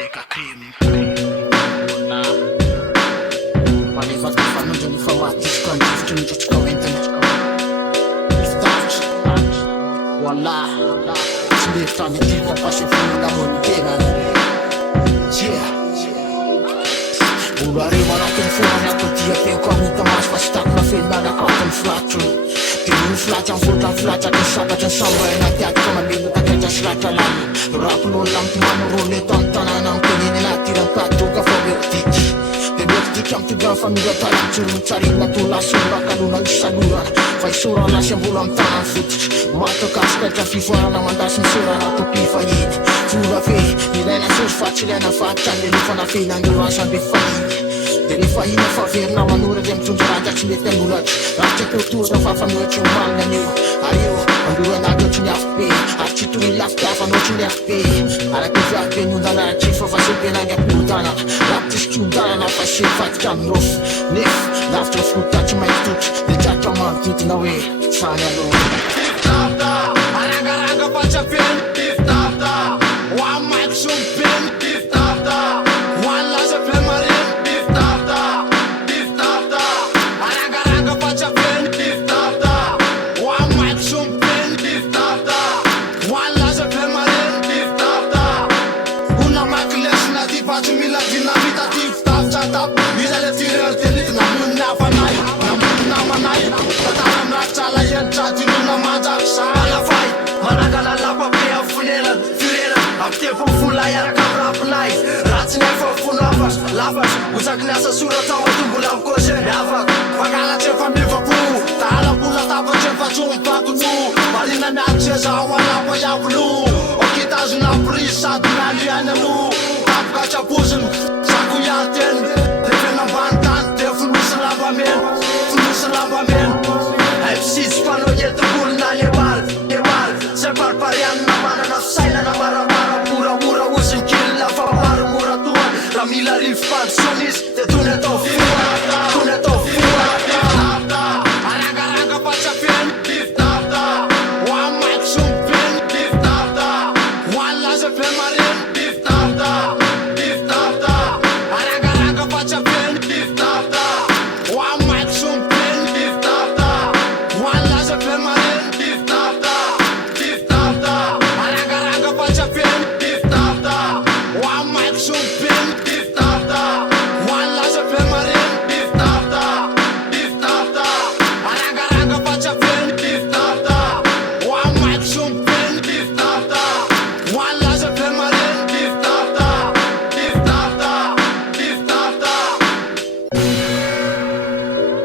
Eka crime Malefat ka fanondrany fa matitsy ka andrivotry nidrotrika hoentiny Ifitarotry Voilà Tsy lefitra midirika pasefona mony tenany Olo are manatiny fonany akodia peko amita maso fa sy takona felinana akatiny filatro De olo filatra mivoatra ny filatra ka sabatra ny sambaina anaty mameno taketra sy latra lany Rapin'olo amitomano rôle eto amin'ny tanàna amiteneny anaty rankadoka fa merodiky De merodiky amitiga familya talamitsorono tsarina tolasora kalona isalorana Fa isorana lasy ambola amin'ny tanany fototry Matokasikaitra fivoarana mandasy ny sorana topifahiny Vola fe ilaina sosy fa tsy ilaina fatra ny lefana fenandro asambe fahiny De rehefa ina fa verina manora de mitondra raja tsy mety anolatra Ratsy akotorana fa fanohatry ny malina anio Ary eo andoranaty ohatry ny afo be Ary tsy toy ny lafitafa nohatry ny afo be Araky viabe ny ondana tsy fa vasebenany ampodana Rapitrisy ondana fa sy fatika amin'ny rofo Nefa lavitra fota tsy mainty totry De tratra manodidina hoe sany aloha Tifta, aranga fa tsy apeny Tifta, hoan maiky somy peny Tifta, hoan laza pe mareny Tifta, aranga fa tsy apeny Tifta, hoan maiky somy peny Tifta, hoan laza pe mareny Tifta, una maiky lesina ty fa tsy mila dinamita Tifta, mila le tireur d'élite namoniny hafanay Namoniny namanay Tatara mirakitra alahenitra dinona manjaka salafay Manangana lapa be amin'ny fonelany firenany Amitepo fola iaraka amin'ny rapinay Ratsy ny efa fono lafatra Osaky ny asa soratra ao atombola amin'ny kose Miavaka Mangalatsy efa mivapo Tahalambola tapatsy efa tsomimpatono Marina miatsy ezao alapa iavolo Okitazona prise sady mialy iany alo Tapoka tsapoziny Sako iateny Lefena ambany tany De fonosy lambameno Fonosy lambameno MC-tsy mpanao entim-bolona Nebaly Zay pariparianina manana fisaina na maramara Moramora oziny kely lafa maromora toa Raha mila rivo-pandisonisy De tony atao foa Tony atao foa Aranga fa tsy apeny Tifta, hoan maiky somy peny Tifta, hoan laza pe mareny Tifta, aranga fa tsy apeny Tifta, hoan maiky somy peny Tifta, hoan laza pe mareny Tifta, aranga fa tsy apeny Tifta, hoan maiky somy peny Tifta, hoan laza pe mareny Tifta, aranga fa tsy apeny Tifta, hoan maiky somy peny Tifta, hoan laza pe mareny Tifta,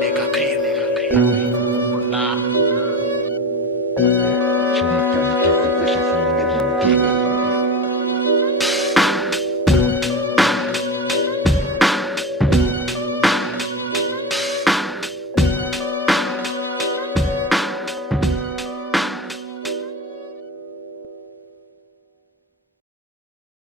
Eka crime